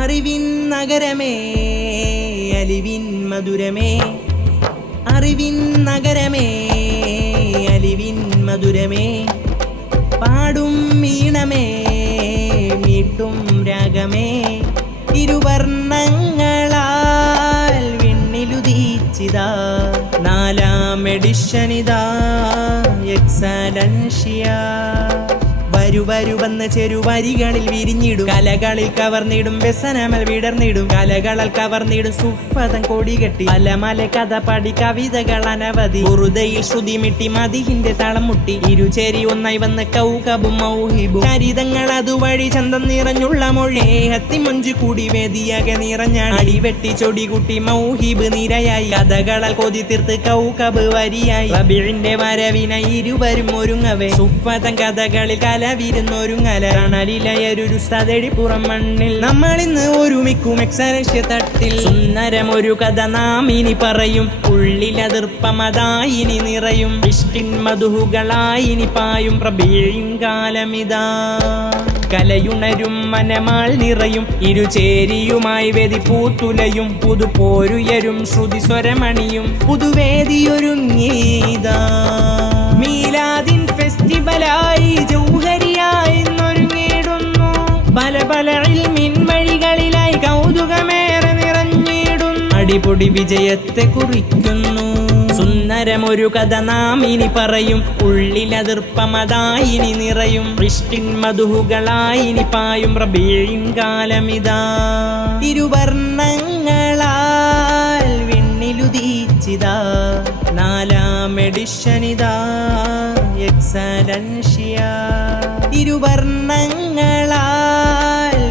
അറിവിൻ നഗരമേ അലിവിൻ മധുരമേ, അറിവിൻ നഗരമേ അലിവിൻ മധുരമേ, പാടും ഈണമേ മീട്ടും രാഗമേ, ഇരുവർണ്ണങ്ങളാൽ വിണ്ണിലുദീച്ചിതാ നാലാം എഡിഷനിതാ എക്സലൻഷ്യ. വരുവന്ന് ചെരുവരികളിൽ വിരിഞ്ഞിടും, കലകളിൽ കവർന്നിടും വ്യസനമൽ വിടർന്നിടും, കലകളാൽ കവർന്നിടും സുഫതം കൊടികെട്ടി, അലമല കഥ പടി കവിതകൾ അനവധി, ഉറുദയിൽ ശ്രുതിമിട്ടി മതിഹിന്റെ തളം മുട്ടി, ഇരുചേരി ഒന്നായി വന്ന് കൗകബും മൗഹിബും, ചരിതങ്ങൾ അതുവഴി ചന്തം നിറഞ്ഞുള്ള മൊഴി, ഹത്തിമൊഞ്ചു കൂടി വേദിയാകെ നിറഞ്ഞാണ്, അടിവെട്ടി ചൊടി കുട്ടി മൗഹിബ് നിരയായി, കഥകളാൽ കൊതി തീർത്ത് കൗകബ് വരിയായി, റബീഇന്റെ വരവിനെ ഇരുവരും ഒരുങ്ങവേ, സുഫതം കഥകളിൽ കലവിരുന്നൊരുങ്ങല, കണലിലയൊരു സതടി പുറം മണ്ണിൽ, നമ്മളിന്ന് ഒരുമിക്കും എക്സലൻഷ്യ തട്ടിൽ, സുന്ദരമൊരു കഥ നാം ഇനി പറയും, ഉള്ളിലതിർപ്പമതായിനി നിറയും, ഇഷ്കിൻ മധുഹുകളായിനി പായും റബീഇൻ കാലമിതാ, കലയുണരും മനമാൾ നിറയും, ഇരുചേരിയുമായി വേദി പൂത്തുലയും, പുതുപോരുയരും ശ്രുതി സ്വരമണിയും, പുതുവേദിയൊരുങ്ങീതാ മീലാദിൻ ഫെസ്റ്റിവലായി ജൗഹരിയായി ഒരുങ്ങിടുന്നു, പല പല ഇൽമിൻ വഴികളിലായി കൗതുകമേറെ നിറഞ്ഞിടുന്നു, അടിപൊളി വിജയത്തെ കുറിക്കുന്നു, സുന്ദരമൊരു കഥ നാം ഇനി പറയും, ഉള്ളിലതിർപ്പമതായിനി നിറയും, ഇഷ്കിൻ മധുഹുകളായിനി പായും റബീഇൻ കാലമിതാ, ഇരുവർണ്ണങ്ങളാൽ വിണ്ണിലുദീച്ചിതാ നാലാം എഡിഷനിതാ എക്സലൻഷ്യ. ഇരുവർണ്ണങ്ങളാൽ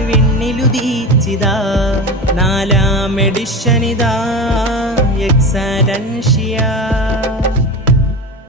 വിണ്ണിലുദീച്ചിതാ നാലാം എഡിഷനിതാ എക്സലൻഷ്യ.